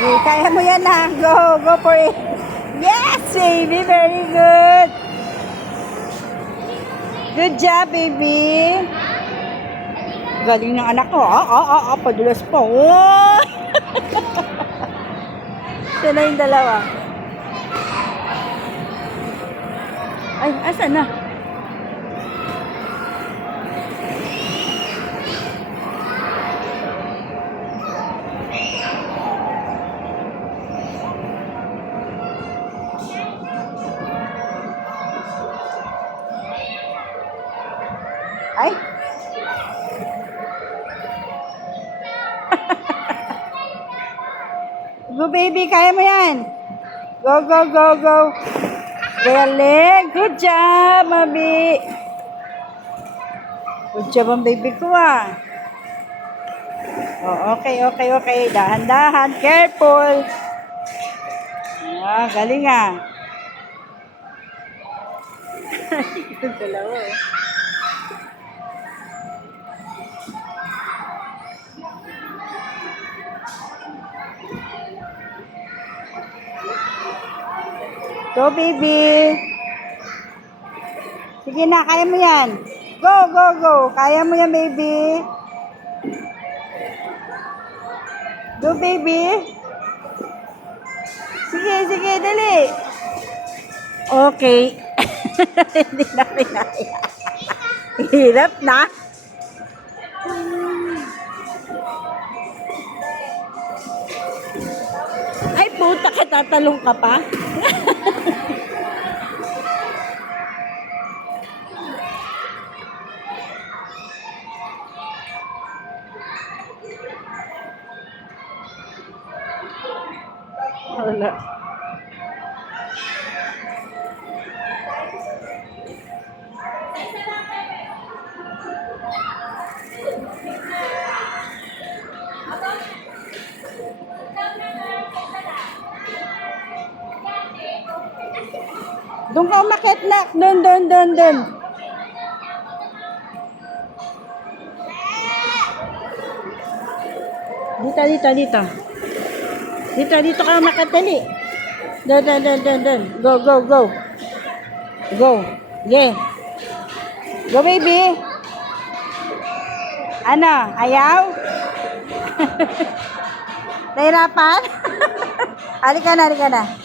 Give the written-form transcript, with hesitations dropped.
Okay, kaya mo yan na. Go, go for it. Yes, baby. Very good. Good job, baby. Galing ng anak ko. Padulas pa. Oh! Ito na yung dalawa. Ay, asan na? Ay. Go baby, kaya mo yan. Go, go, go, go. Galing. Good job, Mabi. Good job ang baby ko ah. Oh, okay, okay, okay. Dahan-dahan. Careful. Ah, galing ah. Ito dalawa eh. Go, baby. Sige na, kaya mo yan. Go, go, go. Kaya mo yan, baby. Go, baby. Sige, sige, dali. Okay. Hindi na pinaya. Hirap na. Ay, puta ka, tatalong ka pa. Wala. Doon ka umakit na. Doon, doon, doon, doon. Dito, dito, dito. Dito, dito ka umakit. Dali. Doon, doon, doon, doon, doon. Go, go, go. Go. Yeah. Go, baby. Ano? Ayaw? Nahirapan? Halika na, halika na.